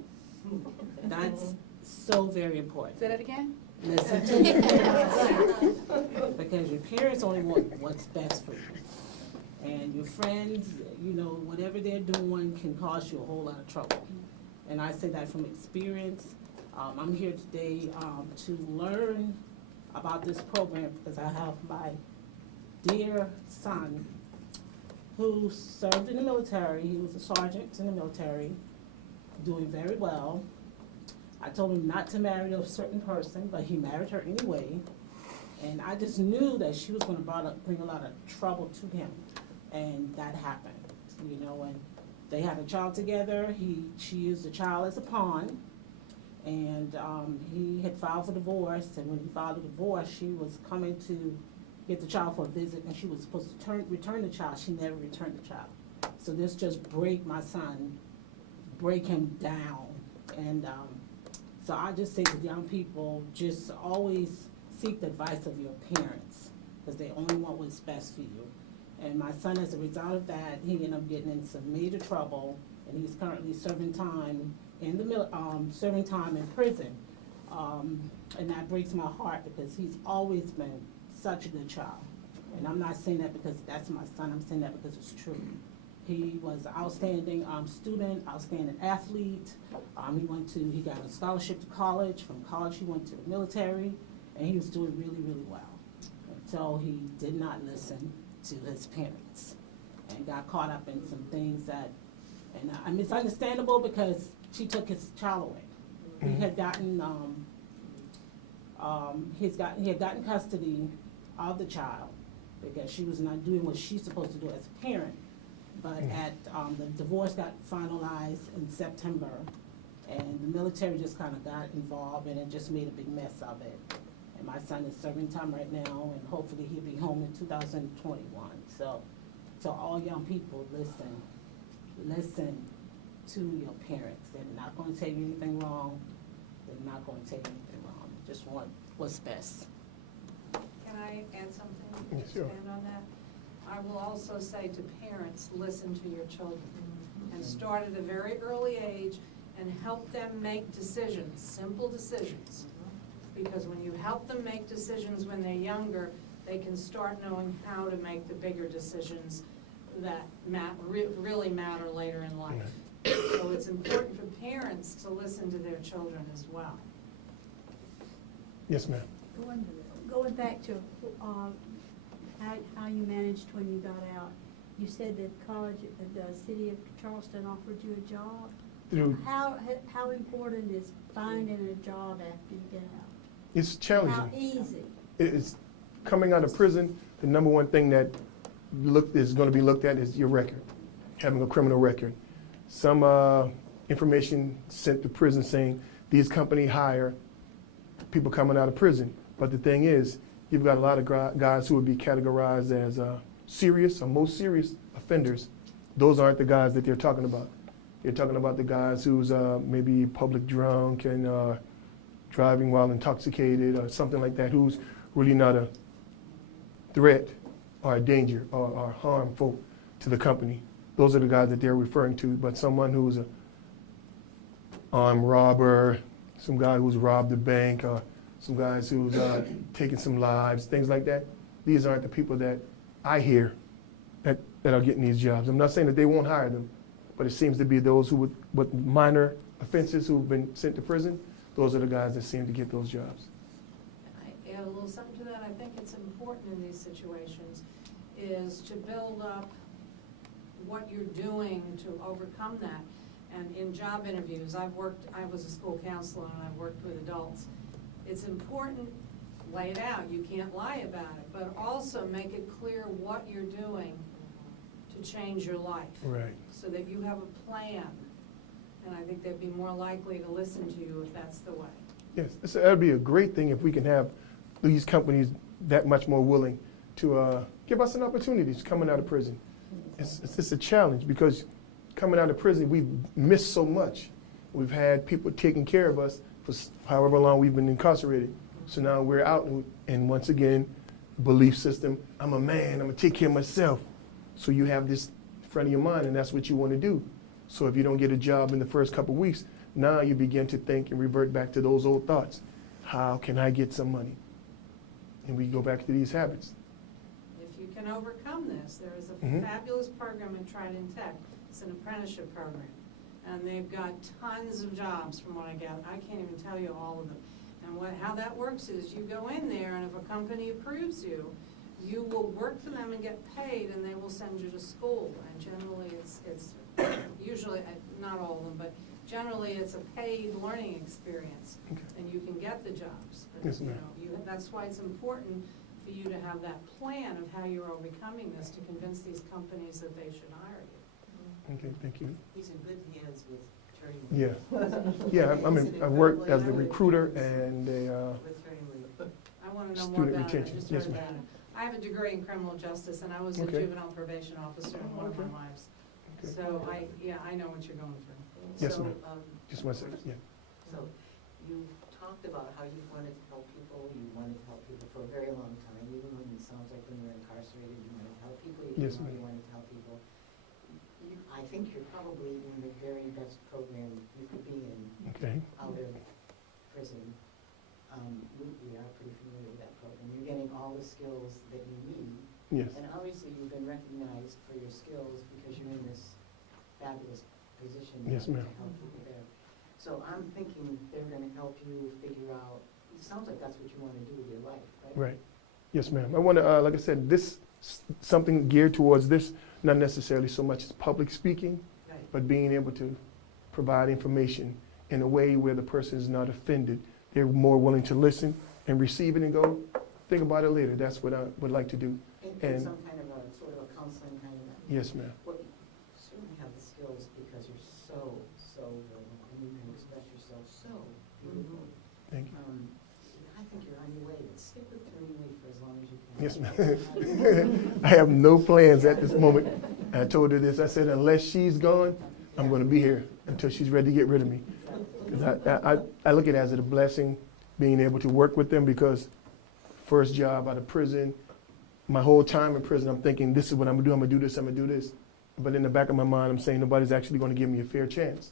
That's so very important. Say that again? Listen to your parents. Because your parents only want what's best for you. And your friends, you know, whatever they're doing can cause you a whole lot of trouble. And I say that from experience. I'm here today to learn about this program because I have my dear son who served in the military. He was a sergeant in the military, doing very well. I told him not to marry a certain person, but he married her anyway. And I just knew that she was going to bring a lot of trouble to him. And that happened, you know, and they had a child together. She used the child as a pawn. And he had filed for divorce. And when he filed a divorce, she was coming to get the child for a visit, and she was supposed to return the child. She never returned the child. So this just break my son, break him down. And so I just say to young people, just always seek the advice of your parents, because they only want what's best for you. And my son, as a result of that, he ended up getting in some major trouble, and he's currently serving time in in prison. And that breaks my heart because he's always been such a good child. And I'm not saying that because that's my son, I'm saying that because it's true. He was an outstanding student, outstanding athlete. He got a scholarship to college. From college, he went to the military, and he was doing really, really well. Until he did not listen to his parents and got caught up in some things that, and it's understandable because she took his child away. He had gotten, he had gotten custody of the child because she was not doing what she's supposed to do as a parent. But the divorce got finalized in September, and the military just kind of got involved, and it just made a big mess of it. And my son is serving time right now, and hopefully he'll be home in 2021. So all young people, listen to your parents. They're not going to tell you anything wrong. They're not going to tell you anything wrong. They just want what's best. Can I add something? Yeah, sure. Expand on that? I will also say to parents, listen to your children and start at a very early age and help them make decisions, simple decisions. Because when you help them make decisions when they're younger, they can start knowing how to make the bigger decisions that really matter later in life. So it's important for parents to listen to their children as well. Yes, ma'am. Going back to how you managed when you got out, you said that the city of Charleston offered you a job. Through, How important is finding a job after you get out? it's challenging. How easy? It's coming out of prison, the number one thing that is going to be looked at is your record, having a criminal record. Some information sent to prison saying these companies hire people coming out of prison. But the thing is, you've got a lot of guys who would be categorized as serious or most serious offenders. Those aren't the guys that they're talking about. They're talking about the guys who's maybe public drunk and driving while intoxicated or something like that, who's really not a threat or a danger or harmful to the company. Those are the guys that they're referring to. But someone who's an armed robber, some guy who's robbed a bank, or some guys who's taken some lives, things like that, these aren't the people that I hear that are getting these jobs. I'm not saying that they won't hire them, but it seems to be those who with minor offenses who've been sent to prison, those are the guys that seem to get those jobs. I add a little something to that. I think it's important in these situations is to build up what you're doing to overcome that. And in job interviews, I was a school counselor and I've worked with adults. It's important, lay it out, you can't lie about it, but also make it clear what you're doing to change your life. Right. So that you have a plan. And I think they'd be more likely to listen to you if that's the way. Yes, that'd be a great thing if we can have these companies that much more willing to give us an opportunity coming out of prison. It's just a challenge because coming out of prison, we've missed so much. We've had people taking care of us for however long we've been incarcerated. So now we're out and once again, belief system, I'm a man, I'm gonna take care of myself. So you have this in front of your mind and that's what you wanna do. So if you don't get a job in the first couple of weeks, now you begin to think and revert back to those old thoughts. How can I get some money? And we go back to these habits. If you can overcome this, there is a fabulous program in Trident Tech. It's an apprenticeship program. And they've got tons of jobs from what I get. I can't even tell you all of them. And how that works is you go in there and if a company approves you, you will work for them and get paid and they will send you to school. And generally it's usually, not all of them, but generally it's a paid learning experience. Okay. And you can get the jobs. But, Yes, ma'am. that's why it's important for you to have that plan of how you're overcoming this to convince these companies that they should hire you. Okay, thank you. He's in good hands with Attorney Lee. Yeah, I work as the recruiter and a With Attorney Lee. I want to know more student about it. I retention. just Yes, heard ma'am. about it. I have a degree in criminal justice and I was a Okay. juvenile probation officer in one of my lives. Okay. So I know what you're going through. Yes, So, ma'am. Just one second, yeah. So you talked about how you wanted to help people, you wanted to help people for a very long time, even when it sounds like when you were incarcerated, you wanted to help people, even Yes, though ma'am. you wanted to help people. I think you're probably in the very best program you could be in Okay. out of prison. We are pretty familiar with that program. You're getting all the skills that you need. Yes. And obviously, you've been recognized for your skills because you're in this fabulous position Yes, to ma'am. help people there. So I'm thinking they're gonna help you figure out, it sounds like that's what you wanna do with your life, right? Right. Yes, ma'am. I want to, like I said, something geared towards this, not necessarily so much as public speaking, Right. but being able to provide information in a way where the person is not offended. They're more willing to listen and receive it and go, think about it later. That's what I would like to do. And And- some kind of a, sort of a counseling kind of. Yes, ma'am. Well, you certainly have the skills because you're so good, and you can express yourself so beautifully. Thank you. I think you're on your way, but stick with Attorney Lee for as long as you can. Yes, ma'am. I have no plans at this moment. I told her this. I said, unless she's gone, I'm going to be here until she's ready to get rid of me. 'Cause I look at it as a blessing being able to work with them because first job out of prison, my whole time in prison, I'm thinking, this is what I'm going to do. I'm going to do this. I'm going to do this. But in the back of my mind, I'm saying nobody's actually going to give me a fair chance.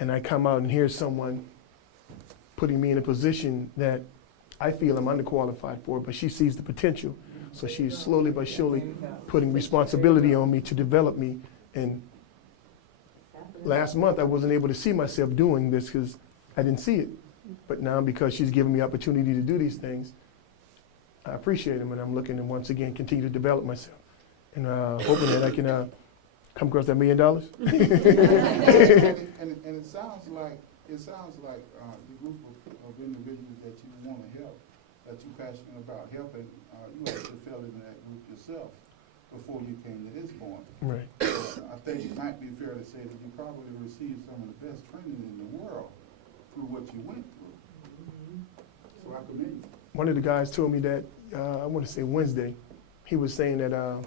And I come out and hear someone putting me in a position that I feel I'm underqualified for, but she sees the potential. So she's slowly but surely putting responsibility on me to develop me. And last month, I wasn't able to see myself doing this because I didn't see it. But now, because she's giving me opportunity to do these things, I appreciate them, and I'm looking to once again continue to develop myself. And hoping that I can come across that $1 million. And it sounds like the group of individuals that you want to help, that you're passionate about helping, you actually fell into that group yourself before you came to this point. Right. I think it might be fair to say that you probably received some of the best training in the world through what you went through. So I commend you. One of the guys told me that, I want to say Wednesday, he was saying that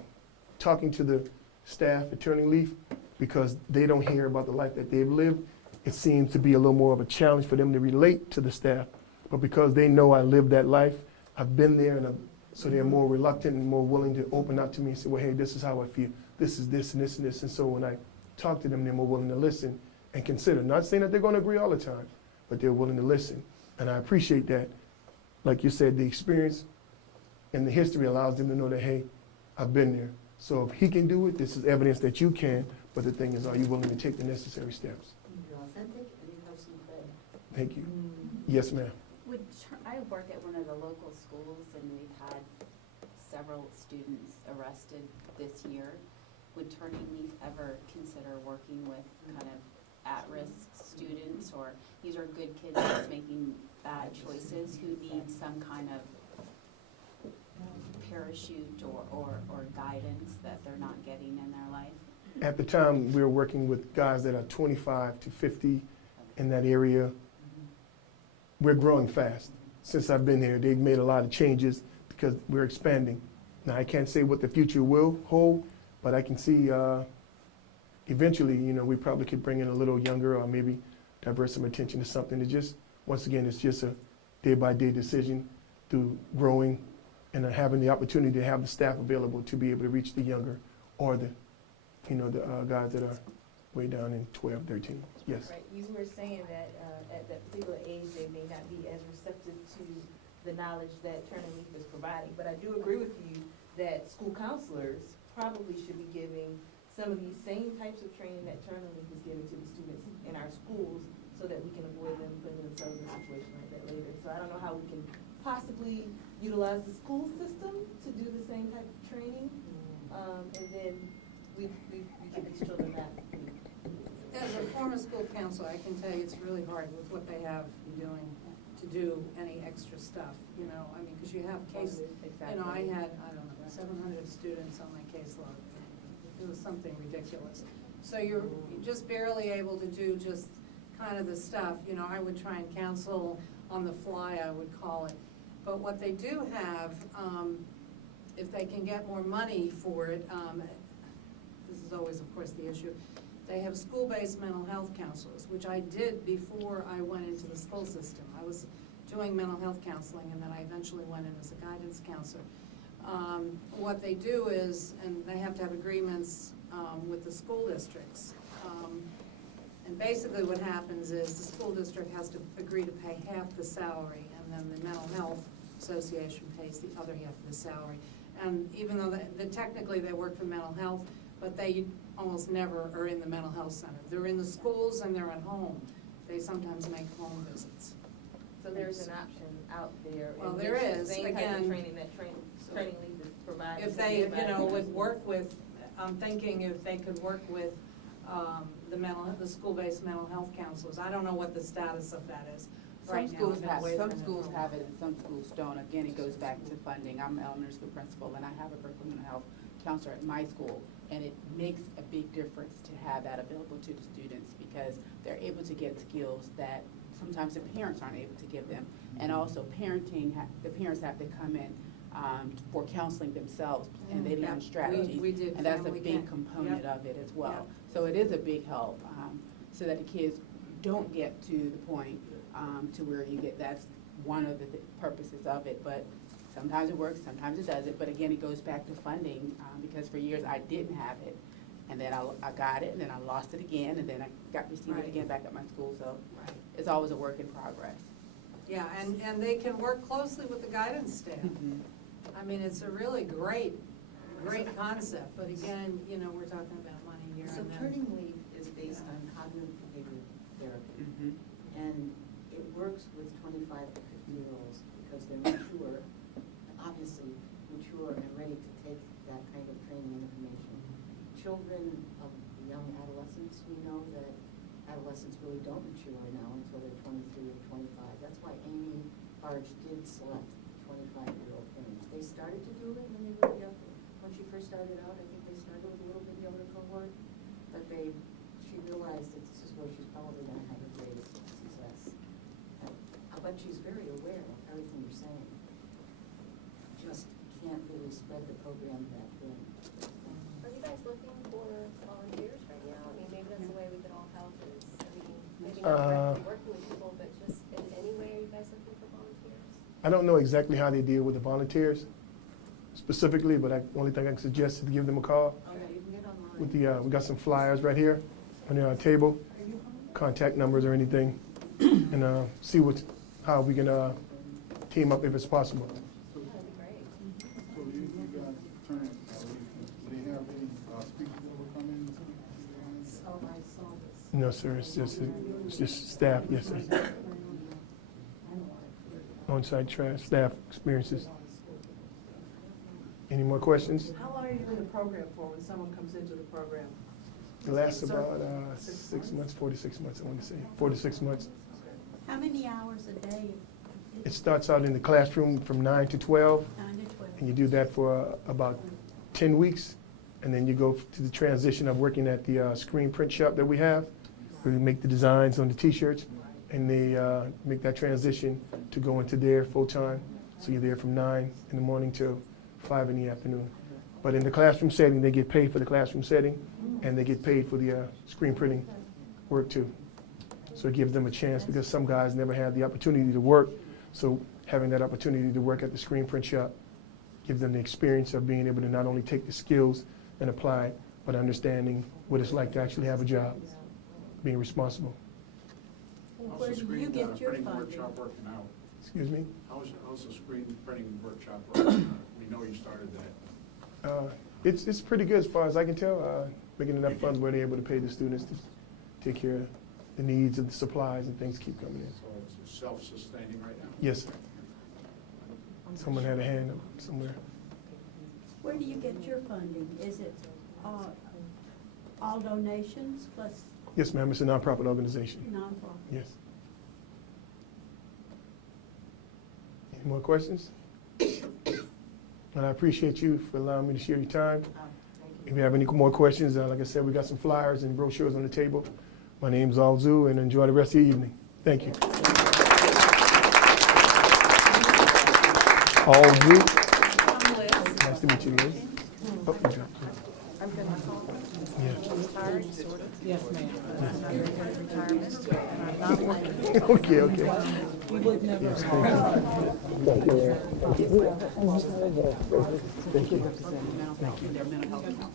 talking to the staff at Turning Leaf, because they don't hear about the life that they've lived, it seems to be a little more of a challenge for them to relate to the staff. But because they know I lived that life, I've been there, and so they're more reluctant and more willing to open up to me and say, well, hey, this is how I feel. This is this and this and this. And so when I talk to them, they're more willing to listen and consider. Not saying that they're going to agree all the time, but they're willing to listen. And I appreciate that. Like you said, the experience and the history allows them to know that, hey, I've been there. So if he can do it, this is evidence that you can. But the thing is, are you willing to take the necessary steps? You're authentic and you have some cred. Thank you. Yes, ma'am. I work at one of the local schools, and we've had several students arrested this year. Would Turning Leaf ever consider working with kind of at-risk students, or these are good kids that's making bad choices who need some kind of parachute or guidance that they're not getting in their life? At the time, we were working with guys that are 25 to 50 in that area. We're growing fast. Since I've been here, they've made a lot of changes because we're expanding. Now, I can't say what the future will hold, but I can see eventually, we probably could bring in a little younger, or maybe divert some attention to something that just, once again, it's just a day-by-day decision through growing and having the opportunity to have the staff available to be able to reach the younger or the guys that are way down in 12, 13. Yes. Right, you were saying that at that particular age, they may not be as receptive to the knowledge that Turning Leaf is providing. But I do agree with you that school counselors probably should be giving some of these same types of training that Turning Leaf is giving to the students in our schools, so that we can avoid them putting themselves in a situation like that later. So I don't know how we can possibly utilize the school system to do the same type of training, and then we give these children that. As a former school counselor, I can tell you it's really hard with what they have you doing to do any extra stuff, because you have case, I had, 700 students on my caseload. It was something ridiculous. So you're just barely able to do just kind of the stuff, I would try and counsel on the fly, I would call it. But what they do have, if they can get more money for it, this is always, of course, the issue. They have school-based mental health counselors, which I did before I went into the school system. I was doing mental health counseling, and then I eventually went in as a guidance counselor. What they do is, and they have to have agreements with the school districts. And basically what happens is the school district has to agree to pay half the salary, and then the mental health association pays the other half of the salary. And even though technically they work for mental health, but they almost never are in the mental health center. They're in the schools and they're at home. They sometimes make home visits. So there's an option out there. Well, there is, Same type again, of training that Turning Leaf is providing. if they, would work with, I'm thinking if they could work with the school-based mental health counselors. I don't know what the status of that is right now. Some schools have it and some schools don't. Again, it goes back to funding. I'm an elementary school principal and I have a Berkeley mental health counselor at my school, and it makes a big difference to have that available to the students because they're able to get skills that sometimes the parents aren't able to give them. And also parenting, the parents have to come in for counseling themselves, and they learn strategies. We did and that's a family big camp. component of it as well. Yep. So it is a big help, so that the kids don't get to the point to where that's one of the purposes of it. But sometimes it works, sometimes it doesn't. But again, it goes back to funding because for years I didn't have it. And then I got it, and then I lost it again, and then I received it again back at my school. So it's always a work in progress. Yeah, and they can work closely with the guidance staff. Mm-hmm. I mean, it's a really great concept, but again, we're talking about money here So and there. Turning Leaf is based on cognitive behavior therapy. And it works with 25 to 50-year-olds because they're mature, obviously mature and ready to take that kind of training and information. Children of young adolescents, we know that adolescents really don't mature now until they're 23 or 25. That's why Amy Barge did select 25-year-old parents. They started to do it when they were younger. When she first started out, I think they started with a little bit younger cohort, but she realized that this is where she's probably gonna have the greatest success. But she's very aware of everything you're saying. Just can't really spread the program that thin. Are you guys looking for volunteers right now? I mean, maybe that's the way we could all help is, I mean, maybe not directly working with people, but just in any way, are you guys looking for volunteers? I don't know exactly how they deal with the volunteers specifically, but the only thing I can suggest is to give them a call. Okay, you can get online. With we got some flyers right here on our table, contact numbers or anything, and see how we can team up if it's possible. That'd be great. So you guys turn, do they have any speakers that will come in and speak to you guys? Oh, I saw this. No, sir, it's just staff, yes, sir. On-site staff experiences. Any more questions? How long are you in the program for when someone comes into the program? It lasts about 6 months, 4 to 6 months, I want to say, 4 to 6 months. How many hours a day? It starts out in the classroom from 9 to 12, 9 to 12. and you do that for about 10 weeks, and then you go to the transition of working at the screen print shop that we have, where we make the designs on the T-shirts, and they make that transition to go into there full-time. So you're there from 9 in the morning till 5 in the afternoon. But in the classroom setting, they get paid for the classroom setting, and they get paid for the screen printing work too. So it gives them a chance, because some guys never had the opportunity to work. So having that opportunity to work at the screen print shop gives them the experience of being able to not only take the skills and apply it, but understanding what it's like to actually have a job, being responsible. Where do you get your Printing funding? workshop working out? Excuse me? How's the screen printing workshop working out? We know you started that. It's pretty good as far as I can tell, making enough funds where they're able to pay the students to take care of the needs of the supplies and things keep coming in. So it's self-sustaining right now? Yes, sir. Someone had a hand up somewhere. Where do you get your funding? Is it all donations plus Yes, ma'am, it's a nonprofit organization. nonprofit? Yes. Any more questions? And I appreciate you for allowing me to share your time. If you have any more questions, like I said, we got some flyers and brochures on the table. My name's Aulzue, and enjoy the rest of your evening. Thank you. Aulzue. Nice to meet you, Liz. Oh, you dropped it. Yes, ma'am. Okay, okay. We would never. Yes, thank you. Thank you.